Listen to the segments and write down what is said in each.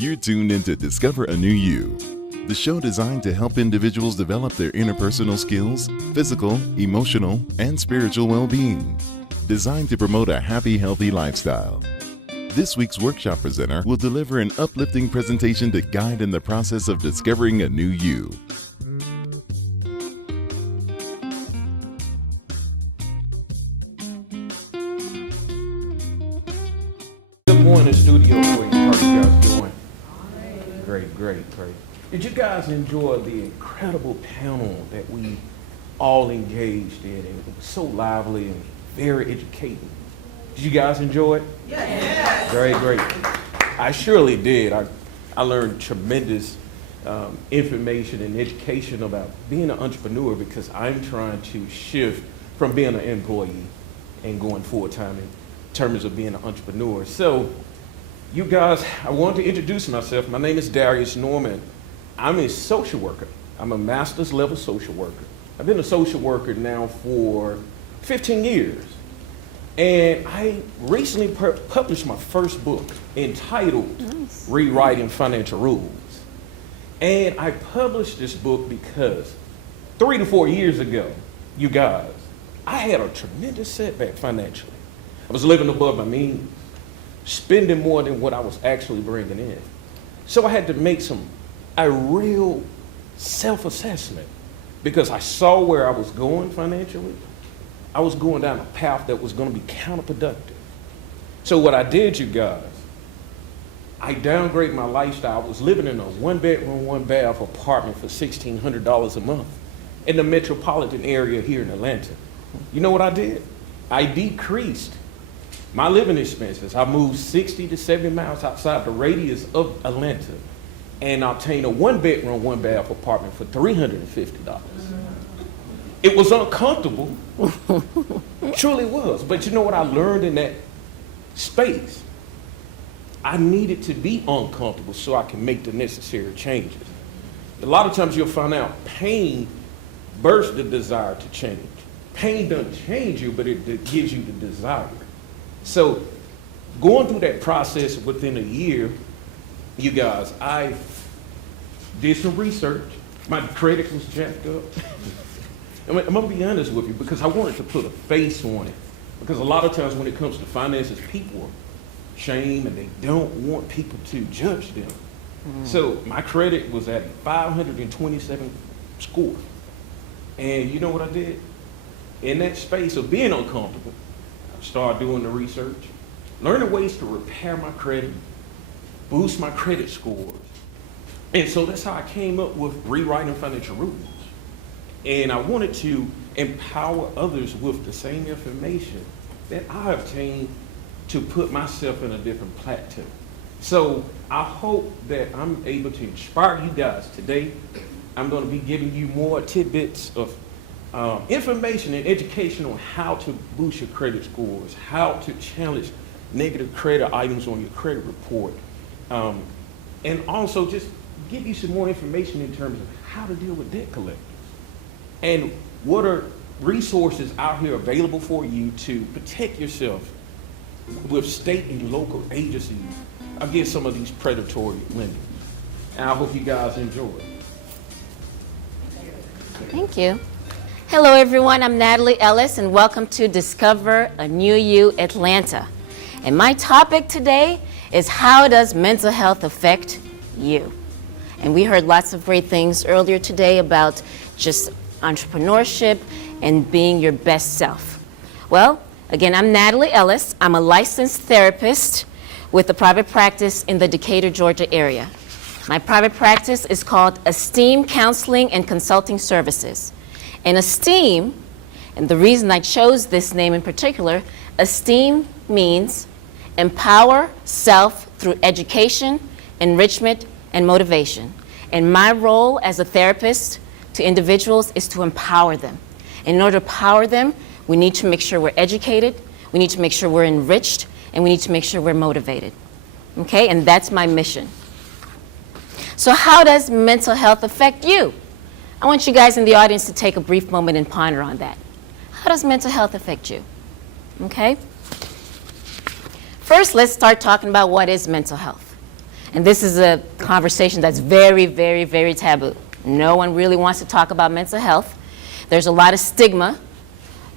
You're tuned in to Discover a New You, the show designed to help individuals develop their interpersonal skills, physical, emotional, and spiritual well-being, designed to promote a happy, healthy lifestyle. This week's workshop presenter will deliver an uplifting presentation to guide in the process of discovering a new you. Good morning, studio. How you guys doing? Great. Did you guys enjoy the incredible panel that we all engaged in? And it was so lively and very educating. Did you guys enjoy it? Yes. Great. I surely did. I learned tremendous information and education about being an entrepreneur because I'm trying to shift from being an employee and going full-time in terms of being an entrepreneur. So, you guys, I want to introduce myself. My name is Darius Norman. I'm a social worker. I'm a master's level social worker. I've been a social worker now for 15 years. And I recently published my first book entitled Rewriting Financial Rules. And I published this book because 3 to 4 years ago, you guys, I had a tremendous setback financially. I was living above my means, spending more than what I was actually bringing in. So I had to make a real self-assessment because I saw where I was going financially. I was going down a path that was going to be counterproductive. So what I did, you guys, I downgraded my lifestyle. I was living in a 1-bedroom, 1-bath apartment for $1,600 a month in the metropolitan area here in Atlanta. You know what I did? I decreased my living expenses. I moved 60 to 70 miles outside the radius of Atlanta and obtained a 1-bedroom, 1-bath apartment for $350. It was uncomfortable, truly was. But you know what I learned in that space? I needed to be uncomfortable so I can make the necessary changes. A lot of times you'll find out pain bursts the desire to change. Pain doesn't change you, but it gives you the desire. So going through that process within a year, you guys, I did some research. My credit was jacked up. I'm gonna be honest with you because I wanted to put a face on it. Because a lot of times when it comes to finances, people are shame and they don't want people to judge them. So my credit was at 527 score. And you know what I did? In that space of being uncomfortable, I started doing the research, learning ways to repair my credit, boost my credit scores. And so that's how I came up with Rewriting Financial Rules. And I wanted to empower others with the same information that I obtained to put myself in a different plateau. So I hope that I'm able to inspire you guys today. I'm going to be giving you more tidbits of information and education on how to boost your credit scores, how to challenge negative credit items on your credit report, and also just give you some more information in terms of how to deal with debt collectors and what are resources out here available for you to protect yourself with state and local agencies against some of these predatory lenders. And I hope you guys enjoy it. Thank you. Hello everyone, I'm Nathalie Ellis and welcome to Discover a New You Atlanta. And my topic today is how does mental health affect you? And we heard lots of great things earlier today about just entrepreneurship and being your best self. Well, again, I'm Nathalie Ellis. I'm a licensed therapist with a private practice in the Decatur, Georgia area. My private practice is called Esteem Counseling and Consulting Services. And Esteem, and the reason I chose this name in particular, Esteem means empower self through education, enrichment, and motivation. And my role as a therapist to individuals is to empower them. In order to empower them, we need to make sure we're educated, we need to make sure we're enriched, and we need to make sure we're motivated. Okay, and that's my mission. So how does mental health affect you? I want you guys in the audience to take a brief moment and ponder on that. How does mental health affect you? Okay? First, let's start talking about what is mental health. And this is a conversation that's very, very, very taboo. No one really wants to talk about mental health. There's a lot of stigma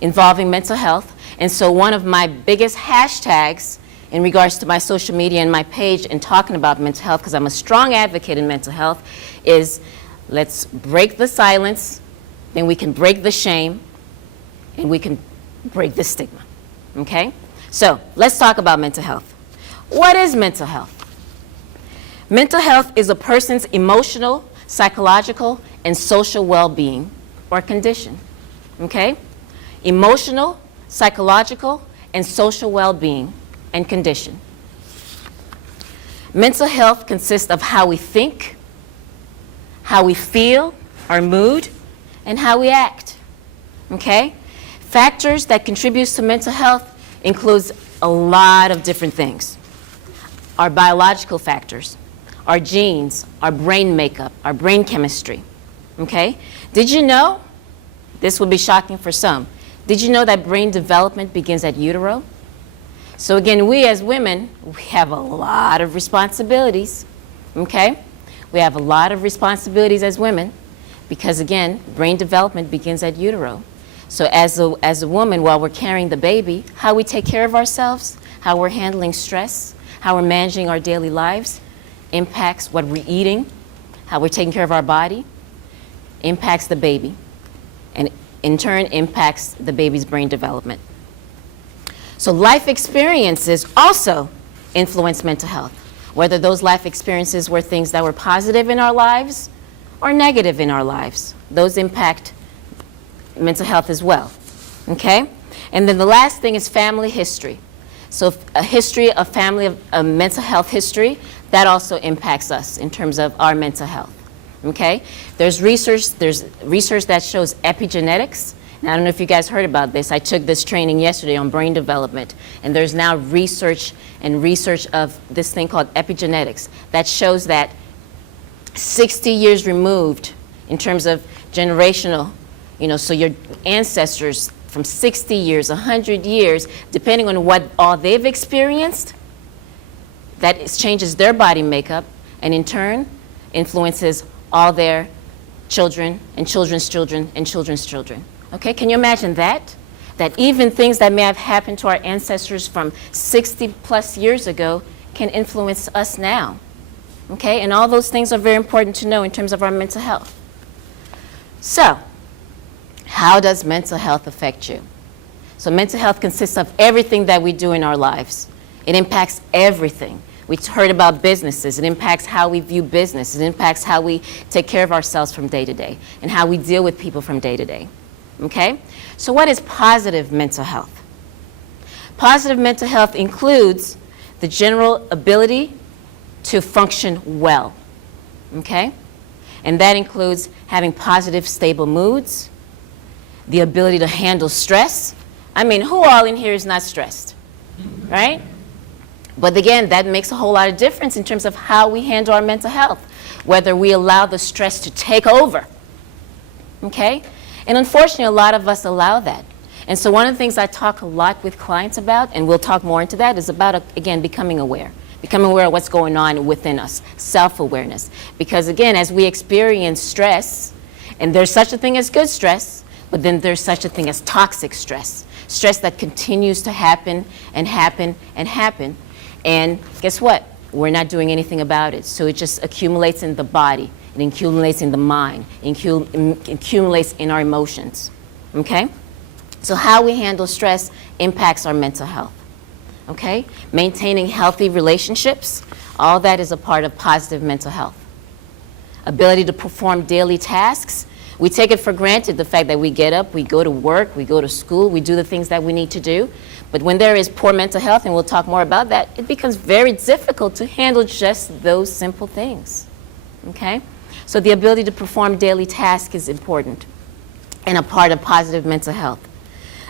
involving mental health. And so one of my biggest hashtags in regards to my social media and my page and talking about mental health, because I'm a strong advocate in mental health, is let's break the silence, then we can break the shame, and we can break the stigma, okay? So let's talk about mental health. What is mental health? Mental health is a person's emotional, psychological, and social well-being or condition, okay? Emotional, psychological, and social well-being and condition. Mental health consists of how we think, how we feel, our mood, and how we act, okay? Factors that contribute to mental health includes a lot of different things. Our biological factors, our genes, our brain makeup, our brain chemistry, okay? Did you know, this will be shocking for some, did you know that brain development begins at utero? So again, we as women, we have a lot of responsibilities, okay? We have a lot of responsibilities as women because again, brain development begins at utero. So as a woman, while we're carrying the baby, how we take care of ourselves, how we're handling stress, how we're managing our daily lives, impacts what we're eating, how we're taking care of our body, impacts the baby, and in turn impacts the baby's brain development. So life experiences also influence mental health, whether those life experiences were things that were positive in our lives or negative in our lives. Those impact mental health as well, okay? And then the last thing is family history. So a history of family, of mental health history, that also impacts us in terms of our mental health, okay? There's research that shows epigenetics. And I don't know if you guys heard about this. I took this training yesterday on brain development, and there's now research of this thing called epigenetics that shows that 60 years removed in terms of generational, so your ancestors from 60 years, 100 years, depending on what all they've experienced, that changes their body makeup and in turn influences all their children and children's children and children's children. Okay, can you imagine that? That even things that may have happened to our ancestors from 60 plus years ago can influence us now. Okay, and all those things are very important to know in terms of our mental health. So, how does mental health affect you? So mental health consists of everything that we do in our lives. It impacts everything. We heard about businesses. It impacts how we view business. It impacts how we take care of ourselves from day to day and how we deal with people from day to day. Okay? So what is positive mental health? Positive mental health includes the general ability to function well. Okay? And that includes having positive, stable moods, the ability to handle stress. I mean, who all in here is not stressed? Right? But again, that makes a whole lot of difference in terms of how we handle our mental health, whether we allow the stress to take over. Okay? And unfortunately, a lot of us allow that. And so one of the things I talk a lot with clients about, and we'll talk more into that, is about, again, becoming aware. Becoming aware of what's going on within us, self-awareness. Because again, as we experience stress, and there's such a thing as good stress, but then there's such a thing as toxic stress. Stress that continues to happen and happen and happen. And guess what? We're not doing anything about it. So it just accumulates in the body. It accumulates in the mind. It accumulates in our emotions. Okay? So how we handle stress impacts our mental health. Okay? Maintaining healthy relationships, all that is a part of positive mental health. Ability to perform daily tasks. We take it for granted, the fact that we get up, we go to work, we go to school, we do the things that we need to do. But when there is poor mental health, and we'll talk more about that, it becomes very difficult to handle just those simple things. Okay? So the ability to perform daily tasks is important and a part of positive mental health.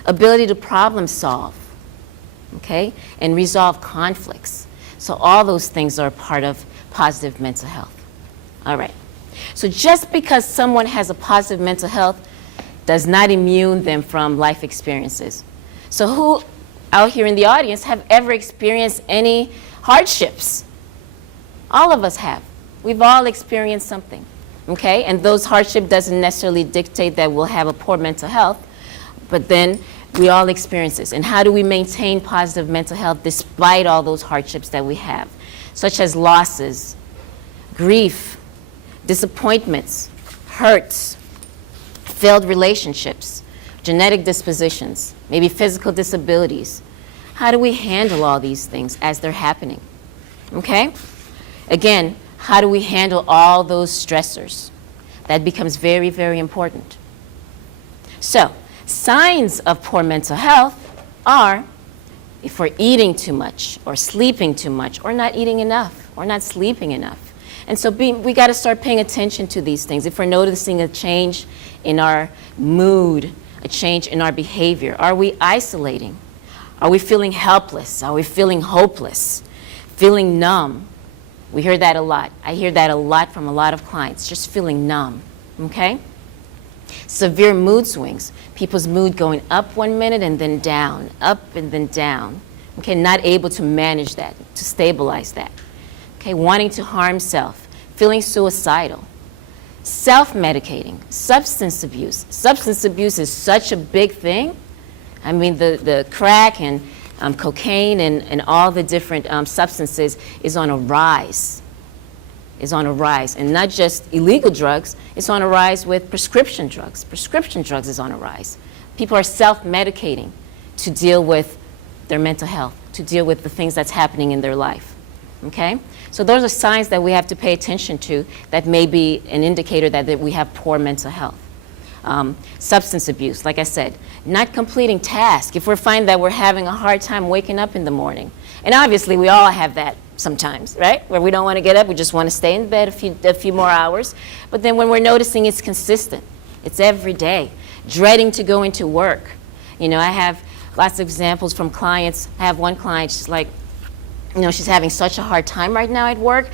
Ability to problem solve, okay, and resolve conflicts. So all those things are a part of positive mental health. All right. So just because someone has a positive mental health does not immune them from life experiences. So who out here in the audience have ever experienced any hardships? All of us have. We've all experienced something, okay? And those hardship doesn't necessarily dictate that we'll have a poor mental health, but then we all experience this. And how do we maintain positive mental health despite all those hardships that we have, such as losses, grief, disappointments, hurts, failed relationships, genetic dispositions, maybe physical disabilities? How do we handle all these things as they're happening? Okay? Again, how do we handle all those stressors? That becomes very, very important. So, signs of poor mental health are if we're eating too much, or sleeping too much, or not eating enough, or not sleeping enough. And so we got to start paying attention to these things. If we're noticing a change in our mood, a change in our behavior, are we isolating? Are we feeling helpless? Are we feeling hopeless? Feeling numb? We hear that a lot. I hear that a lot from a lot of clients, just feeling numb, okay? Severe mood swings, people's mood going up 1 minute and then down, up and then down, okay? Not able to manage that, to stabilize that. Okay, wanting to harm self, feeling suicidal, self-medicating, substance abuse. Substance abuse is such a big thing. I mean, the crack and cocaine and all the different substances is on a rise. And not just illegal drugs, it's on a rise with prescription drugs. Prescription drugs is on a rise. People are self-medicating to deal with their mental health, to deal with the things that's happening in their life. Okay? So those are signs that we have to pay attention to that may be an indicator that we have poor mental health. Substance abuse, like I said, not completing tasks. If we're finding that we're having a hard time waking up in the morning, and obviously we all have that sometimes, right? Where we don't want to get up, we just want to stay in bed a few more hours. But then when we're noticing it's consistent, it's every day, dreading to go into work. You know, I have lots of examples from clients. I have one client, she's like, you know, she's having such a hard time right now at work.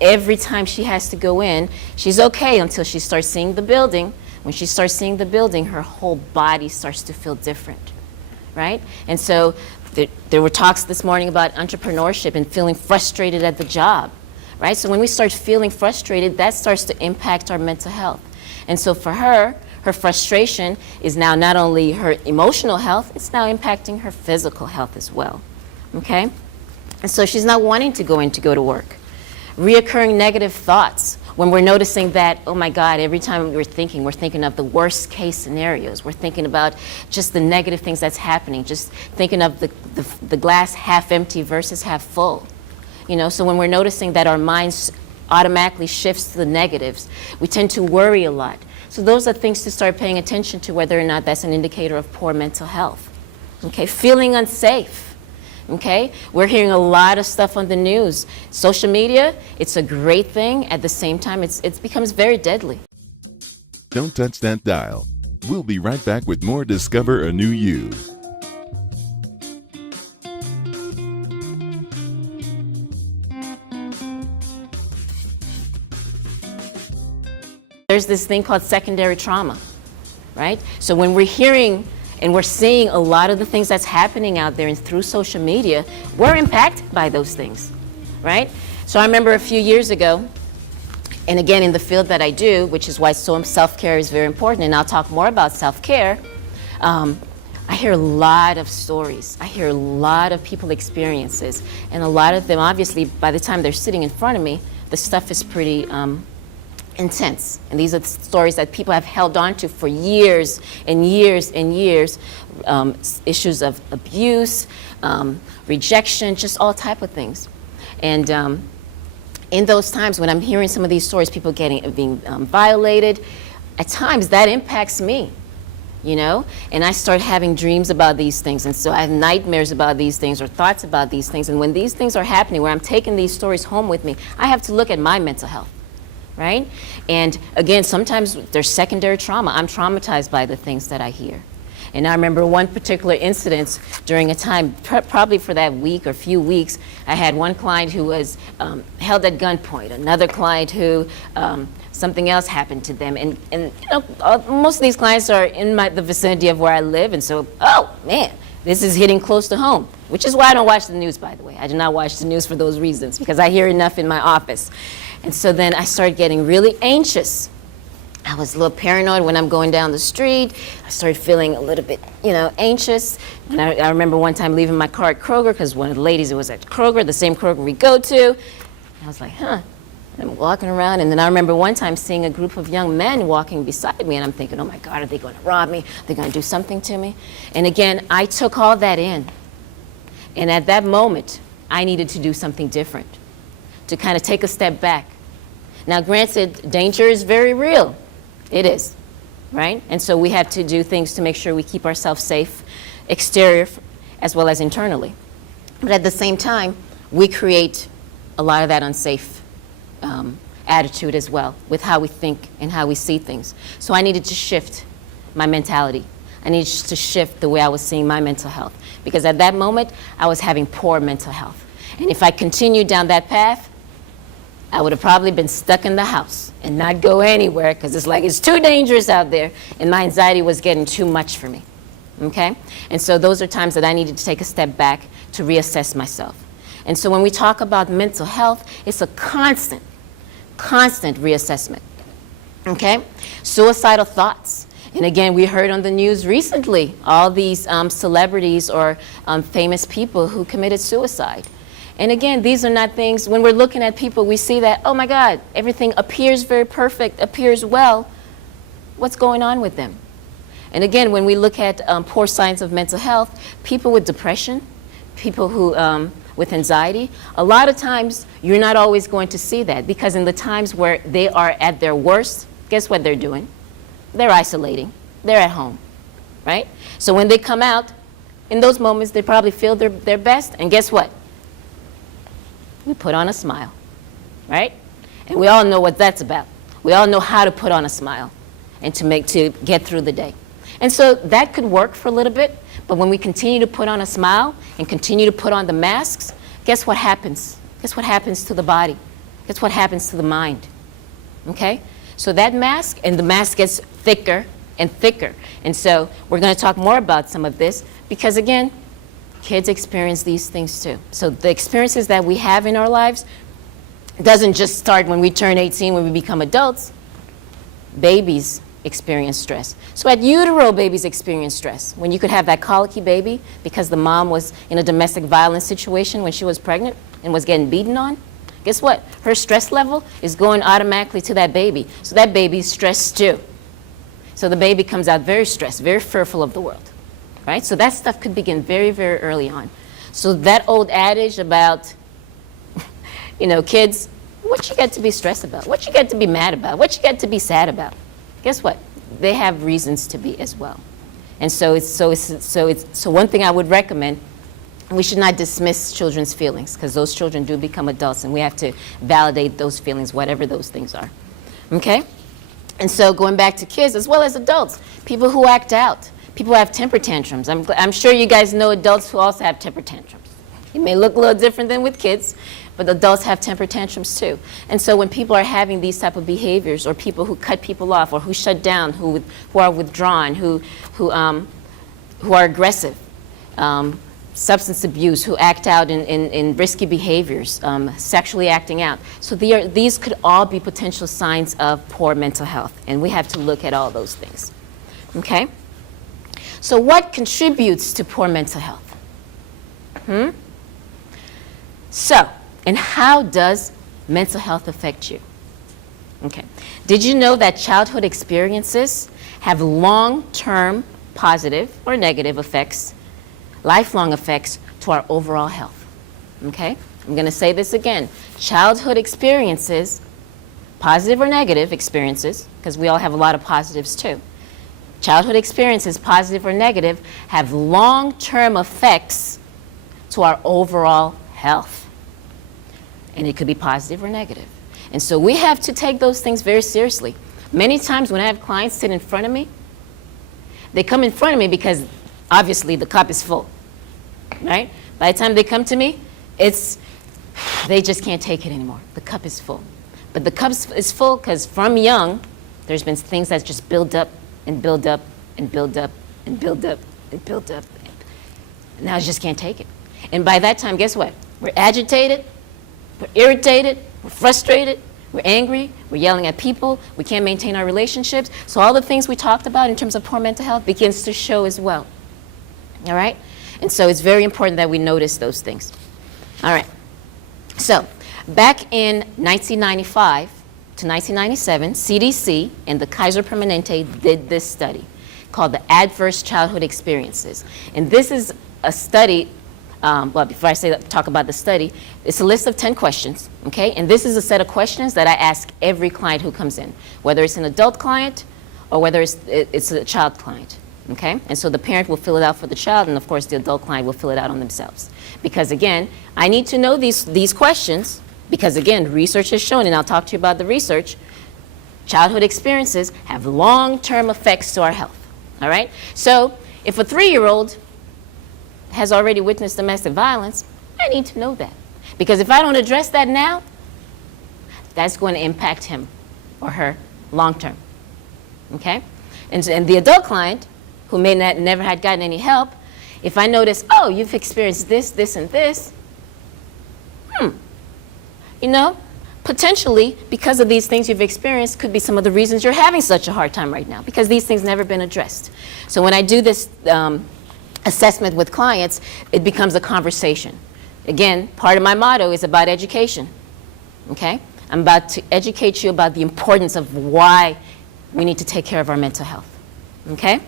Every time she has to go in, she's okay until she starts seeing the building. When she starts seeing the building, her whole body starts to feel different, right? And so there were talks this morning about entrepreneurship and feeling frustrated at the job, right? So when we start feeling frustrated, that starts to impact our mental health. And so for her, her frustration is now not only her emotional health, it's now impacting her physical health as well, okay? And so she's not wanting to go to work. Reoccurring negative thoughts. When we're noticing that, oh my God, every time we're thinking of the worst case scenarios. We're thinking about just the negative things that's happening, just thinking of the glass half empty versus half full. You know, so when we're noticing that our minds automatically shifts to the negatives, we tend to worry a lot. So those are things to start paying attention to, whether or not that's an indicator of poor mental health. Okay, feeling unsafe. Okay, we're hearing a lot of stuff on the news. Social media, it's a great thing. At the same time, it becomes very deadly. Don't touch that dial. We'll be right back with more Discover a New You. There's this thing called secondary trauma, right? So when we're hearing and we're seeing a lot of the things that's happening out there and through social media, we're impacted by those things, right? So I remember a few years ago, and again in the field that I do, which is why self-care is very important, and I'll talk more about self-care, I hear a lot of stories. I hear a lot of people's experiences, and a lot of them, obviously, by the time they're sitting in front of me, the stuff is pretty intense. And these are the stories that people have held on to for years and years and years. Issues of abuse, rejection, just all type of things. And in those times when I'm hearing some of these stories, people being violated, at times that impacts me, you know? And I start having dreams about these things. And so I have nightmares about these things or thoughts about these things. And when these things are happening, where I'm taking these stories home with me, I have to look at my mental health. Right? And again, sometimes there's secondary trauma. I'm traumatized by the things that I hear. And I remember one particular incident during a time, probably for that week or few weeks, I had one client who was held at gunpoint, another client who something else happened to them. And you know, most of these clients are in the vicinity of where I live, and so, oh man, this is hitting close to home. which is why I don't watch the news, by the way. I do not watch the news for those reasons, because I hear enough in my office. And so then I started getting really anxious. I was a little paranoid when I'm going down the street. I started feeling a little bit, anxious. And I remember one time leaving my car at Kroger, because one of the ladies, it was at Kroger, the same Kroger we go to. And I was like, And I'm walking around, and then I remember one time seeing a group of young men walking beside me, and I'm thinking, oh my God, are they going to rob me? Are they going to do something to me? And again, I took all that in. And at that moment, I needed to do something different, to kind of take a step back. Now, granted, danger is very real. It is, right? And so we have to do things to make sure we keep ourselves safe, exterior as well as internally. But at the same time, we create a lot of that unsafe attitude as well with how we think and how we see things. So I needed to shift my mentality. I needed to shift the way I was seeing my mental health, because at that moment, I was having poor mental health. And if I continued down that path, I would have probably been stuck in the house and not go anywhere, because it's too dangerous out there, and my anxiety was getting too much for me, okay? And so those are times that I needed to take a step back to reassess myself. And so when we talk about mental health, it's a constant reassessment, okay? Suicidal thoughts. And again, we heard on the news recently, all these celebrities or famous people who committed suicide. And again, these are not things, when we're looking at people, we see that, oh my God, everything appears very perfect, appears well. What's going on with them? And again, when we look at poor signs of mental health, people with depression, people who, with anxiety, a lot of times you're not always going to see that, because in the times where they are at their worst, guess what they're doing? They're isolating. They're at home, right? So when they come out, in those moments, they probably feel their best, and guess what? We put on a smile, right? And we all know what that's about. We all know how to put on a smile and to get through the day. And so that could work for a little bit, but when we continue to put on a smile and continue to put on the masks, guess what happens? Guess what happens to the body? Guess what happens to the mind? Okay? So that mask, and the mask gets thicker and thicker. And so we're going to talk more about some of this, because again, kids experience these things too. So the experiences that we have in our lives doesn't just start when we turn 18, when we become adults. Babies experience stress. So at utero, babies experience stress. When you could have that colicky baby because the mom was in a domestic violence situation when she was pregnant and was getting beaten on, guess what? Her stress level is going automatically to that baby. So that baby's stressed too. So the baby comes out very stressed, very fearful of the world. Right? So that stuff could begin very, very early on. So that old adage about, kids, what you get to be stressed about? What you get to be mad about? What you get to be sad about? Guess what? They have reasons to be as well. And so one thing I would recommend, we should not dismiss children's feelings, because those children do become adults, and we have to validate those feelings, whatever those things are. Okay? And so going back to kids as well as adults, people who act out. People have temper tantrums. I'm sure you guys know adults who also have temper tantrums. It may look a little different than with kids, but adults have temper tantrums too. And so when people are having these type of behaviors, or people who cut people off, or who shut down, who are withdrawn, who are aggressive, substance abuse, who act out in risky behaviors, sexually acting out. So these could all be potential signs of poor mental health, and we have to look at all those things. Okay? So what contributes to poor mental health? So, and how does mental health affect you? Okay. Did you know that childhood experiences have long-term positive or negative effects, lifelong effects to our overall health? Okay? I'm going to say this again. Childhood experiences, positive or negative experiences, because we all have a lot of positives too. Childhood experiences, positive or negative, have long-term effects to our overall health. And it could be positive or negative. And so we have to take those things very seriously. Many times when I have clients sit in front of me, they come in front of me because obviously the cup is full, right? By the time they come to me, they just can't take it anymore. The cup is full. But the cup is full because from young, there's been things that just build up and build up and build up and build up and build up. And now I just can't take it. And by that time, guess what? We're agitated, we're irritated, we're frustrated, we're angry, we're yelling at people, we can't maintain our relationships. So all the things we talked about in terms of poor mental health begins to show as well. All right? And so it's very important that we notice those things. All right. So back in 1995 to 1997, CDC and the Kaiser Permanente did this study called the Adverse Childhood Experiences. And this is a study. Well, before I talk about the study, it's a list of 10 questions, okay? And this is a set of questions that I ask every client who comes in, whether it's an adult client or whether it's a child client, okay? And so the parent will fill it out for the child, and of course the adult client will fill it out on themselves. Because again, I need to know these questions, because again, research has shown, and I'll talk to you about the research, childhood experiences have long-term effects to our health, all right? So if a 3-year-old has already witnessed domestic violence, I need to know that. Because if I don't address that now, that's going to impact him or her long term, okay? And the adult client, who may never had gotten any help, if I notice, oh, you've experienced this, this, and this, you know, potentially, because of these things you've experienced, could be some of the reasons you're having such a hard time right now, because these things never been addressed. So when I do this assessment with clients, it becomes a conversation. Again, part of my motto is about education, okay? I'm about to educate you about the importance of why we need to take care of our mental health, okay?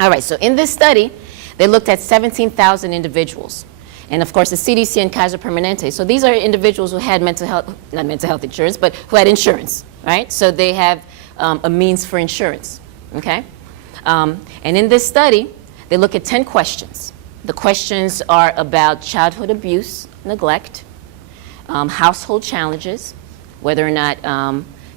All right, so in this study, they looked at 17,000 individuals. And of course, the CDC and Kaiser Permanente. So these are individuals who had not mental health insurance, but who had insurance, right? So they have a means for insurance, okay? And in this study, they look at 10 questions. The questions are about childhood abuse, neglect, household challenges, whether or not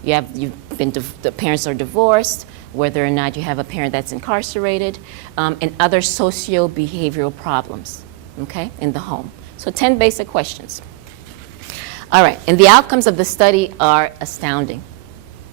the parents are divorced, whether or not you have a parent that's incarcerated, and other socio-behavioral problems, okay, in the home. So 10 basic questions. All right, and the outcomes of the study are astounding,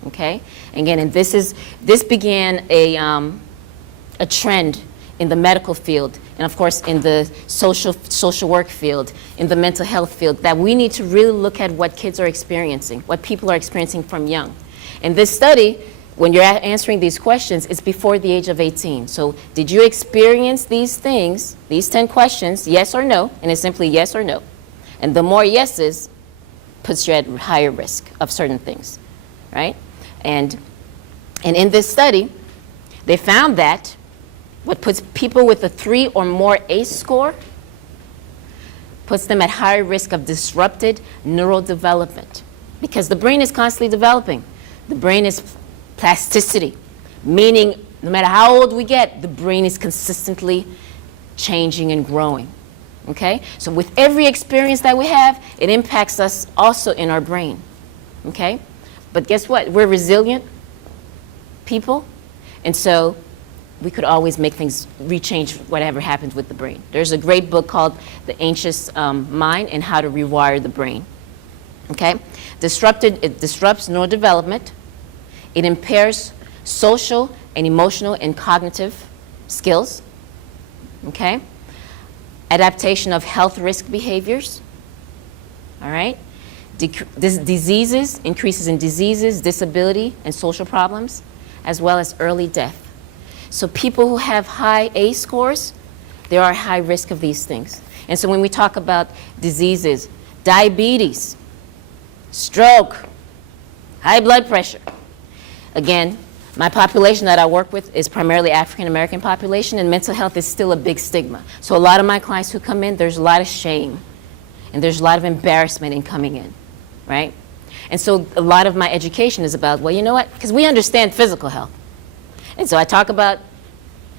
okay? Again, and this began a trend in the medical field, and of course in the social work field, in the mental health field, that we need to really look at what kids are experiencing, what people are experiencing from young. And this study, when you're answering these questions, it's before the age of 18. So did you experience these things, these 10 questions, yes or no? And it's simply yes or no. And the more yeses puts you at higher risk of certain things, right? And in this study, they found that what puts people with a 3 or more ACE score puts them at higher risk of disrupted neural development, because the brain is constantly developing. The brain is plasticity, meaning no matter how old we get, the brain is consistently changing and growing, okay? So with every experience that we have, it impacts us also in our brain, okay? But guess what? We're resilient people, and so we could always make things rechange whatever happens with the brain. There's a great book called The Anxious Mind and How to Rewire the Brain. Okay? It disrupts neurodevelopment. It impairs social and emotional and cognitive skills. Okay? Adaptation of health risk behaviors. All right? Diseases, increases in diseases, disability, and social problems, as well as early death. So people who have high ACE scores, they are at high risk of these things. And so when we talk about diseases, diabetes, stroke, high blood pressure, again, my population that I work with is primarily African American population, and mental health is still a big stigma. So a lot of my clients who come in, there's a lot of shame, and there's a lot of embarrassment in coming in, right? And so a lot of my education is about, well, you know what? Because we understand physical health. And so I talk about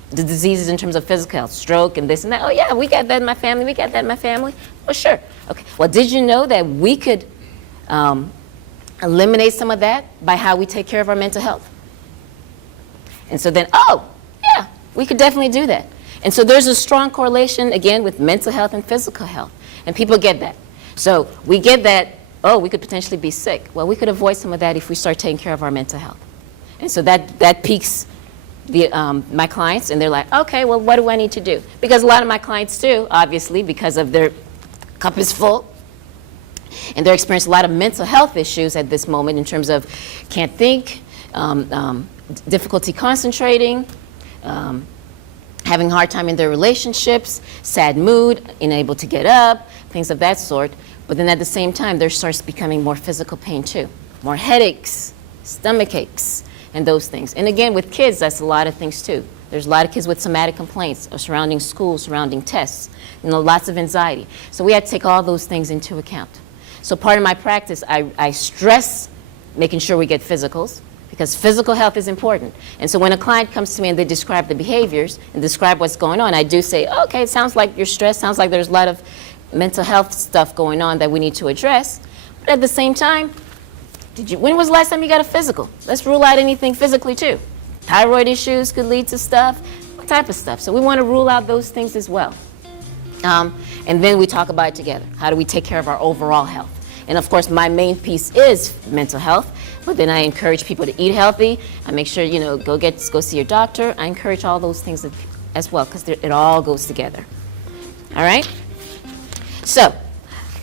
the diseases in terms of physical health, stroke and this and that. Oh yeah, we got that in my family, we got that in my family. Oh sure, okay. Well, did you know that we could eliminate some of that by how we take care of our mental health? And so then, oh yeah, we could definitely do that. And so there's a strong correlation, again, with mental health and physical health. And people get that. So we get that, oh, we could potentially be sick. Well, we could avoid some of that if we start taking care of our mental health. And so that piques my clients, and they're like, okay, well, what do I need to do? Because a lot of my clients too, obviously, because of their cup is full, and they're experiencing a lot of mental health issues at this moment in terms of can't think, difficulty concentrating, having a hard time in their relationships, sad mood, unable to get up, things of that sort. But then at the same time, there starts becoming more physical pain too. More headaches, stomach aches, and those things. And again, with kids, that's a lot of things too. There's a lot of kids with somatic complaints surrounding school, surrounding tests, lots of anxiety. So we had to take all those things into account. So part of my practice, I stress making sure we get physicals, because physical health is important. And so when a client comes to me and they describe the behaviors and describe what's going on, I do say, okay, it sounds like you're stressed, sounds like there's a lot of mental health stuff going on that we need to address. But at the same time, when was the last time you got a physical? Let's rule out anything physically too. Thyroid issues could lead to stuff, what type of stuff? So we want to rule out those things as well. And then we talk about it together. How do we take care of our overall health? And of course, my main piece is mental health, but then I encourage people to eat healthy. I make sure, go see your doctor. I encourage all those things as well, because it all goes together. All right? So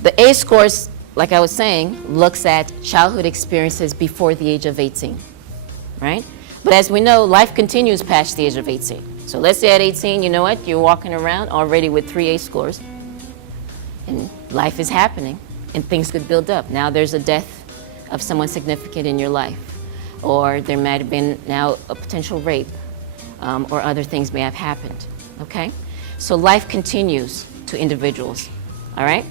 the ACE course, like I was saying, looks at childhood experiences before the age of 18, right? But as we know, life continues past the age of 18. So let's say at 18, you know what? You're walking around already with 3 ACE scores, and life is happening, and things could build up. Now there's a death of someone significant in your life, or there might have been now a potential rape, or other things may have happened, okay? So life continues to individuals, all right?